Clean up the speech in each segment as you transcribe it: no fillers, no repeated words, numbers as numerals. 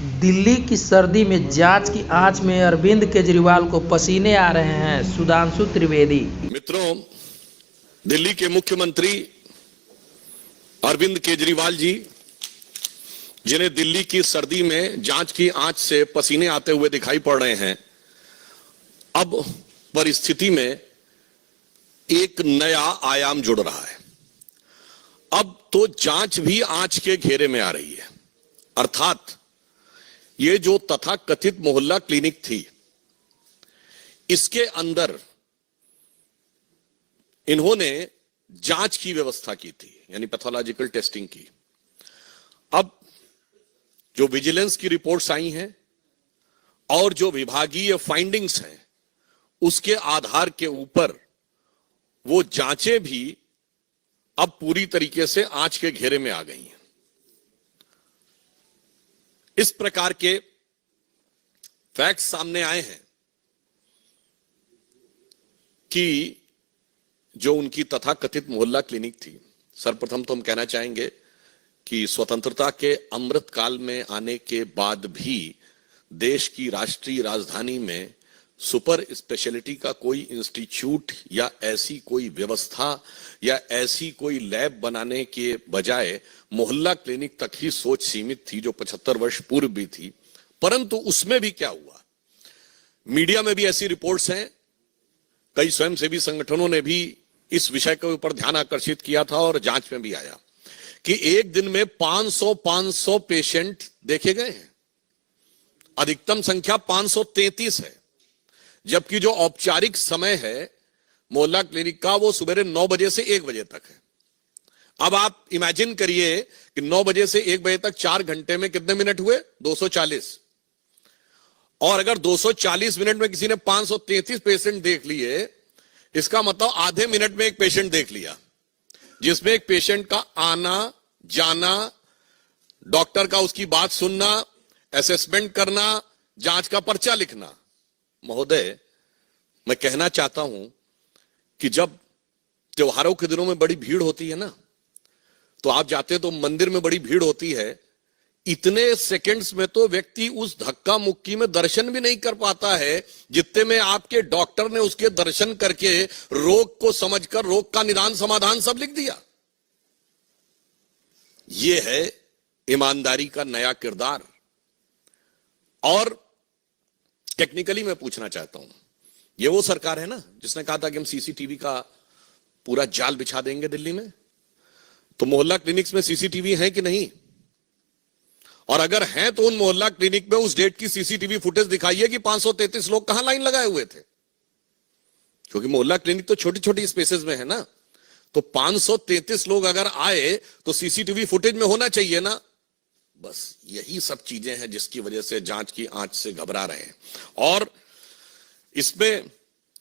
दिल्ली की सर्दी में जांच की आंच में अरविंद केजरीवाल को पसीने आ रहे हैं। सुधांशु त्रिवेदी। मित्रों, दिल्ली के मुख्यमंत्री अरविंद केजरीवाल जी, जिन्हें दिल्ली की सर्दी में जांच की आंच से पसीने आते हुए दिखाई पड़ रहे हैं, अब परिस्थिति में एक नया आयाम जुड़ रहा है। अब तो जांच भी आंच के घेरे में आ रही है। अर्थात ये जो तथाकथित मोहल्ला क्लिनिक थी, इसके अंदर इन्होंने जांच की व्यवस्था की थी, यानी पैथोलॉजिकल टेस्टिंग की। अब जो विजिलेंस की रिपोर्ट्स आई हैं और जो विभागीय फाइंडिंग्स हैं, उसके आधार के ऊपर वो जांचें भी अब पूरी तरीके से आंच के घेरे में आ गई हैं। इस प्रकार के फैक्ट्स सामने आए हैं कि जो उनकी तथाकथित मोहल्ला क्लिनिक थी, सर्वप्रथम तो हम कहना चाहेंगे कि स्वतंत्रता के अमृत काल में आने के बाद भी देश की राष्ट्रीय राजधानी में सुपर स्पेशलिटी का कोई इंस्टीट्यूट या ऐसी कोई व्यवस्था या ऐसी कोई लैब बनाने के बजाय मोहल्ला क्लिनिक तक ही सोच सीमित थी, जो 75 वर्ष पूर्व भी थी। परंतु उसमें भी क्या हुआ, मीडिया में भी ऐसी रिपोर्ट्स हैं, कई स्वयंसेवी संगठनों ने भी इस विषय के ऊपर ध्यान आकर्षित किया था और जांच में भी आया कि एक दिन में 500 पेशेंट देखे गए हैं। अधिकतम संख्या 533 है, जबकि जो औपचारिक समय है मोहल्ला क्लिनिक का, वो सुबह 9 बजे से 1 बजे तक है। अब आप इमेजिन करिए कि 9 बजे से 1 बजे तक 4 घंटे में कितने मिनट हुए? 240। और अगर 240 मिनट में किसी ने 533 पेशेंट देख लिए, इसका मतलब आधे मिनट में एक पेशेंट देख लिया, जिसमें एक पेशेंट का आना जाना, डॉक्टर का उसकी बात सुनना, असेसमेंट करना, जांच का पर्चा लिखना। महोदय, मैं कहना चाहता हूं कि जब त्योहारों के दिनों में बड़ी भीड़ होती है ना, तो आप जाते तो मंदिर में बड़ी भीड़ होती है, इतने सेकंड्स में तो व्यक्ति उस धक्का मुक्की में दर्शन भी नहीं कर पाता है जितने में आपके डॉक्टर ने उसके दर्शन करके रोग को समझकर रोग का निदान समाधान सब लिख दिया। यह है ईमानदारी का नया किरदार। और टेक्निकली मैं पूछना चाहता हूं, ये वो सरकार है ना जिसने कहा था कि हम सीसीटीवी का पूरा जाल बिछा देंगे दिल्ली में? तो मोहल्ला क्लिनिक्स में सीसीटीवी है कि नहीं? और अगर हैं तो उन मोहल्ला क्लिनिक में उस डेट की सीसीटीवी फुटेज दिखाइए कि 533 लोग कहां लाइन लगाए हुए थे। क्योंकि मोहल्ला क्लिनिक तो छोटी छोटी स्पेसेस में है ना, तो 533 लोग अगर आए तो सीसीटीवी फुटेज में होना चाहिए ना। बस यही सब चीजें हैं जिसकी वजह से जांच की आंच से घबरा रहे हैं। और इसमें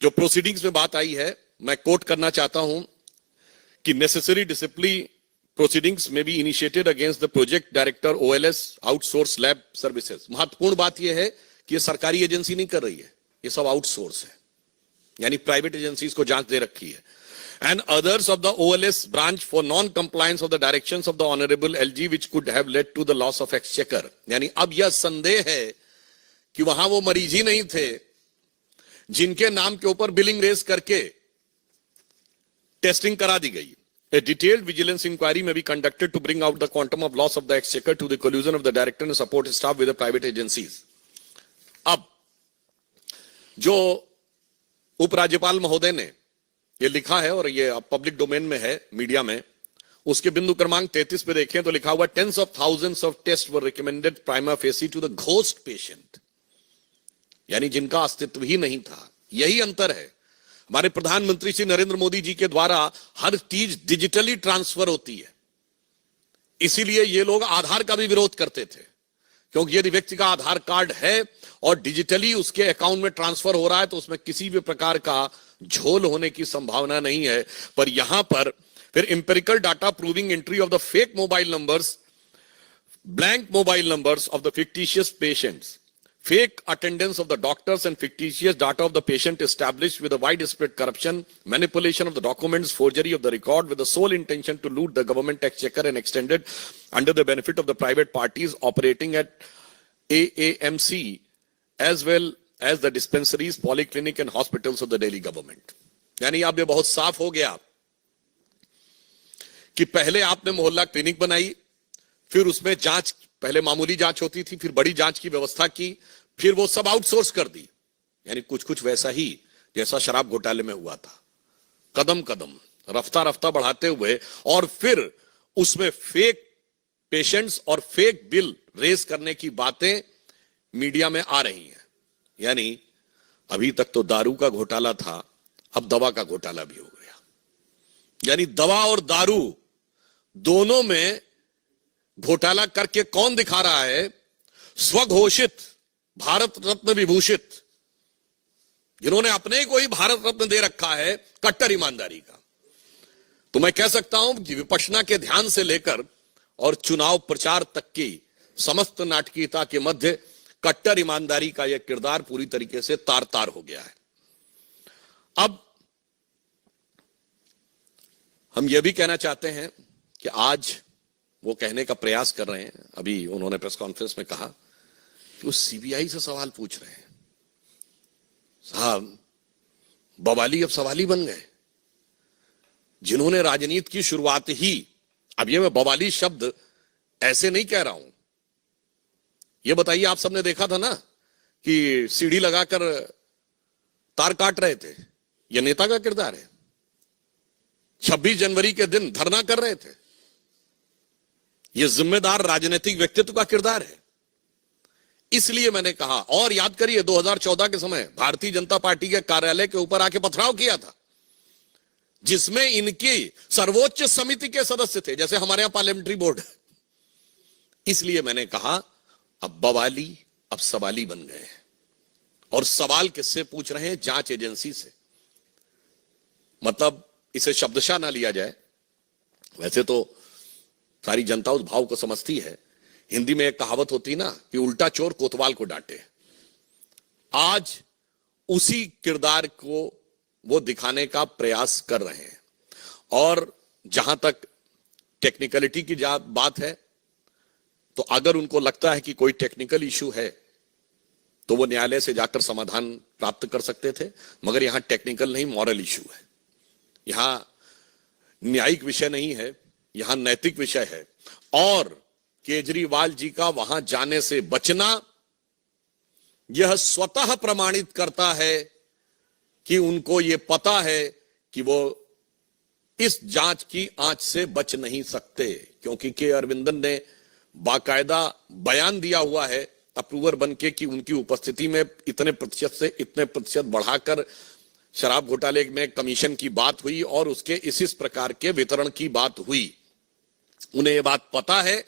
जो प्रोसीडिंग्स में बात आई है, मैं कोट करना चाहता हूं कि necessary discipline proceedings may be initiated against the project director OLS outsource lab services। महत्वपूर्ण बात यह है कि ये सरकारी एजेंसी नहीं कर रही है, ये सब आउटसोर्स है, यानी प्राइवेट एजेंसीज को जांच दे रखी है। And others of the OLS branch for non-compliance of the directions of the Honorable LG which could have led to the loss of exchequer। यानी अब यह संदेह है कि वहां वो मरीज ही नहीं थे जिनके नाम के ऊपर बिलिंग रेज करके टेस्टिंग करा दी गई। A detailed vigilance inquiry may be conducted to bring out the quantum of loss of the exchequer to the collusion of the director and support staff with the private agencies। अब जो उपराज्यपाल महोदय ने ये लिखा है और ये पब्लिक डोमेन में है, मीडिया में, उसके बिंदु क्रमांक 33 पे देखें तो लिखा हुआ tens of thousands of tests were recommended prima facie to the ghost patient, यानी जिनका अस्तित्व ही नहीं था। यही अंतर है। हमारे प्रधानमंत्री श्री नरेंद्र मोदी जी के द्वारा हर चीज डिजिटली ट्रांसफर होती है, इसीलिए ये लोग आधार का भी विरोध करते थे, क्योंकि यदि व्यक्ति का आधार कार्ड है और डिजिटली उसके अकाउंट में ट्रांसफर हो रहा है तो उसमें किसी भी प्रकार का झोल होने की संभावना नहीं है। पर यहां पर फिर empirical data proving entry of the fake mobile numbers, blank mobile numbers of the fictitious patients, fake attendance of the doctors and fictitious data of the patient established with a widespread corruption, manipulation of the documents, forgery of the record with the sole intention to loot the government exchequer and extended under the benefit of the private parties operating at AAMC as well as the dispensaries, polyclinic and hospitals of the Delhi government. यानी अब ये बहुत साफ हो गया कि पहले आपने मोहल्ला क्लिनिक बनाई, फिर उसमें जांच, पहले मामूली जांच होती थी, फिर बड़ी जांच की व्यवस्था की, फिर वो सब आउटसोर्स कर दी। यानी कुछ कुछ वैसा ही जैसा शराब घोटाले में हुआ था, कदम कदम रफ्ता रफ्ता बढ़ाते हुए, और फिर उसमें फेक पेशेंट्स और फेक बिल रेज करने की बातें मीडिया में आ रही हैं। यानी अभी तक तो दारू का घोटाला था, अब दवा का घोटाला भी हो गया। यानी दवा और दारू दोनों में घोटाला करके कौन दिखा रहा है? स्वघोषित भारत रत्न विभूषित, जिन्होंने अपने को ही भारत रत्न दे रखा है कट्टर ईमानदारी का। तो मैं कह सकता हूं कि विपश्यना के ध्यान से लेकर और चुनाव प्रचार तक की समस्त नाटकीयता के मध्य कट्टर ईमानदारी का यह किरदार पूरी तरीके से तार तार हो गया है। अब हम यह भी कहना चाहते हैं कि आज वो कहने का प्रयास कर रहे हैं, अभी उन्होंने प्रेस कॉन्फ्रेंस में कहा कि वो सीबीआई से सवाल पूछ रहे हैं। साहब, बवाली अब सवाली बन गए, जिन्होंने राजनीति की शुरुआत ही, अब ये मैं बवाली शब्द ऐसे नहीं कह रहा हूं, ये बताइए, आप सबने देखा था ना कि सीढ़ी लगाकर तार काट रहे थे, ये नेता का किरदार है। 26 जनवरी के दिन धरना कर रहे थे, ये जिम्मेदार राजनीतिक व्यक्तित्व का किरदार है। इसलिए मैंने कहा, और याद करिए 2014 के समय भारतीय जनता पार्टी के कार्यालय के ऊपर आके पथराव किया था, जिसमें इनकी सर्वोच्च समिति के सदस्य थे, जैसे हमारे यहां पार्लियामेंट्री बोर्ड है। इसलिए मैंने कहा अब बवाली अब सवाली बन गए हैं, और सवाल किससे पूछ रहे हैं? जांच एजेंसी से। मतलब इसे शब्दशः ना लिया जाए, वैसे तो सारी जनता उस भाव को समझती है। हिंदी में एक कहावत होती ना कि उल्टा चोर कोतवाल को डांटे। आज उसी किरदार को वो दिखाने का प्रयास कर रहे हैं। और जहां तक टेक्निकलिटी की बात है, तो अगर उनको लगता है कि कोई टेक्निकल इशू है तो वो न्यायालय से जाकर समाधान प्राप्त कर सकते थे, मगर यहां टेक्निकल नहीं, मॉरल इशू है। यहां न्यायिक विषय नहीं है, यहां नैतिक विषय है। और केजरीवाल जी का वहां जाने से बचना यह स्वतः प्रमाणित करता है कि उनको यह पता है कि वो इस जांच की आंच से बच नहीं सकते, क्योंकि के अरविंदन ने बाकायदा बयान दिया हुआ है अप्रूवर बनके कि उनकी उपस्थिति में इतने प्रतिशत से इतने प्रतिशत बढ़ाकर शराब घोटाले में कमीशन की बात हुई और उसके इस प्रकार के वितरण की बात हुई। उन्हें यह बात पता है,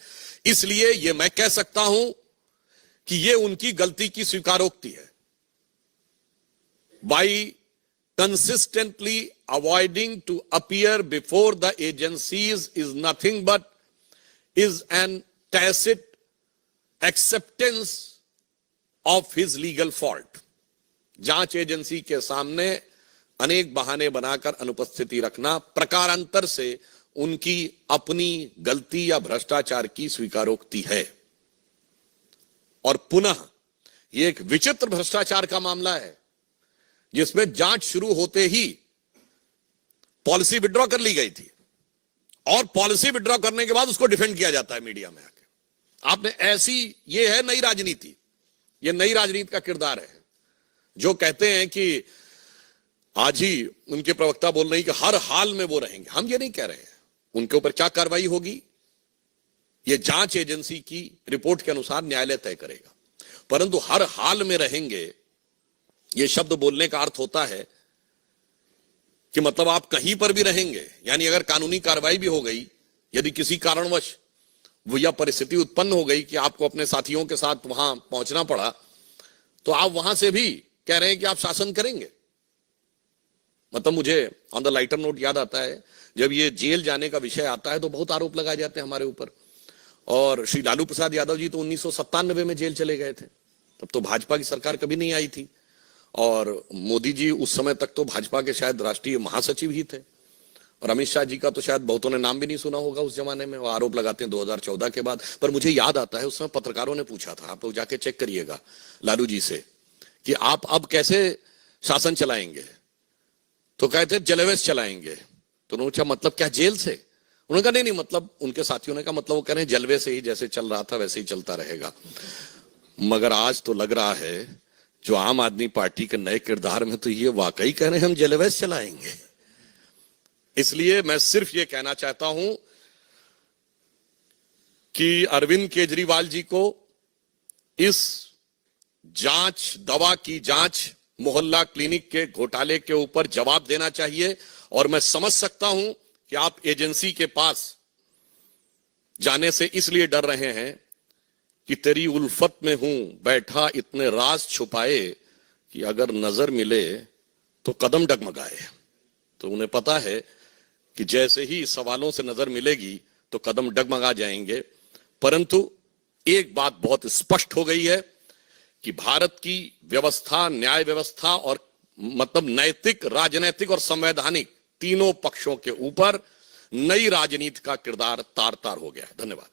इसलिए यह मैं कह सकता हूं कि यह उनकी गलती की स्वीकारोक्ति है। By consistently avoiding to appear before the agencies is nothing but is an tacit acceptance of his legal fault। जांच एजेंसी के सामने अनेक बहाने बनाकर अनुपस्थिति रखना प्रकारांतर से उनकी अपनी गलती या भ्रष्टाचार की स्वीकारोक्ति है। और पुनः यह एक विचित्र भ्रष्टाचार का मामला है, जिसमें जांच शुरू होते ही पॉलिसी विड्रॉ कर ली गई थी, और पॉलिसी विड्रॉ करने के बाद उसको डिफेंड किया जाता है मीडिया में आके। आपने ऐसी, ये है नई राजनीति, ये नई राजनीति का किरदार है। जो कहते हैं कि आज ही उनके प्रवक्ता बोल रहे हैं कि हर हाल में वो रहेंगे, हम ये नहीं कह रहे हैं। उनके ऊपर क्या कार्रवाई होगी ये जांच एजेंसी की रिपोर्ट के अनुसार न्यायालय तय करेगा, परंतु हर हाल में रहेंगे ये शब्द बोलने का अर्थ होता है कि मतलब आप कहीं पर भी रहेंगे। यानी अगर कानूनी कार्रवाई भी हो गई, यदि किसी कारणवश वो यह परिस्थिति उत्पन्न हो गई कि आपको अपने साथियों के साथ वहां पहुंचना पड़ा, तो आप वहां से भी कह रहे हैं कि आप शासन करेंगे। मतलब मुझे ऑन द लाइटर नोट याद आता है, जब ये जेल जाने का विषय आता है तो बहुत आरोप लगाए जाते हैं हमारे ऊपर। और श्री लालू प्रसाद यादव जी तो 1997 में जेल चले गए थे, तब तो भाजपा की सरकार कभी नहीं आई थी, और मोदी जी उस समय तक तो भाजपा के शायद राष्ट्रीय महासचिव ही थे। और अमित शाह जी का तो शायद बहुतों ने नाम भी नहीं सुना होगा उस जमाने में, वो आरोप लगाते हैं 2014 के बाद। पर मुझे याद आता है उस समय पत्रकारों ने पूछा था, आप लोग जाके चेक करिएगा लालू जी से, कि आप अब कैसे शासन चलाएंगे, तो कहते जलवेज चलाएंगे। तो उन्होंने पूछा मतलब क्या जेल से? उन्होंने कहा नहीं, मतलब उनके साथियों ने कहा मतलब वो कह रहे हैं जलवे से ही, जैसे चल रहा था वैसे ही चलता रहेगा। मगर आज तो लग रहा है जो आम आदमी पार्टी के नए किरदार में तो ये वाकई कह रहे हैं हम जलवेज चलाएंगे। इसलिए मैं सिर्फ ये कहना चाहता हूं कि अरविंद केजरीवाल जी को इस जांच, दवा की जांच, मोहल्ला क्लिनिक के घोटाले के ऊपर जवाब देना चाहिए। और मैं समझ सकता हूं कि आप एजेंसी के पास जाने से इसलिए डर रहे हैं कि तेरी उल्फत में हूं बैठा इतने राज छुपाए कि अगर नजर मिले तो कदम डगमगाए। तो उन्हें पता है कि जैसे ही सवालों से नजर मिलेगी तो कदम डगमगा जाएंगे। परंतु एक बात बहुत स्पष्ट हो गई है कि भारत की व्यवस्था, न्याय व्यवस्था और मतलब नैतिक, राजनैतिक और संवैधानिक तीनों पक्षों के ऊपर नई राजनीति का किरदार तार तार हो गया है। धन्यवाद।